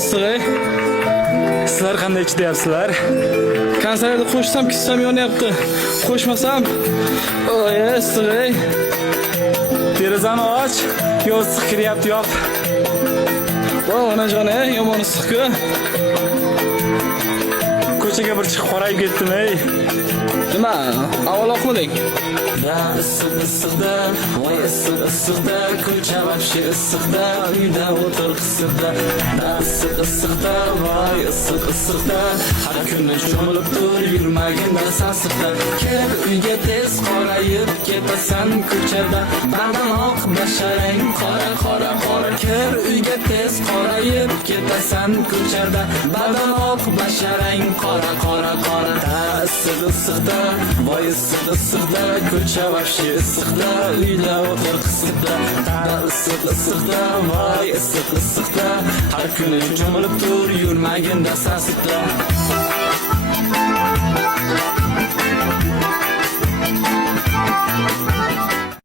issiq. Sizlar qanday chidayapsizlar? Konsertda qo'shsam, kissam yonyapti. Qo'shmasam, oy, issiq. Derazani och, yoz issiq kiryapti, yop. Voy, onajon, yomon issiq-ku. Ko'chaga bir chiqib qorayib ketdim-ey. Nima? Avvaloqmiding? Da issiq-issiqda, voy issiq-issiqda, ko'cha vobshe issiqda, uyda o'tir issiqda. Da issiq-issiqda, voy issiq-issiqda, har kuni cho'milib tur, yurmagin sasiqda. Kel uyga tez qorayib ketasan ko'chada, bardam oq basharang qora qora qora. Kel uyga tez qorayib ketasan ko'chada, bardam oq basharang qora qora qora. Da issiq-issiqda, voy issiq-issiqda, ko'cha vobshe issiqda, uyda o'tir issiqda. Da issiq-issiqda, voy issiq-issiqda, har kuni cho'milib tur, yurmagin sasiqda.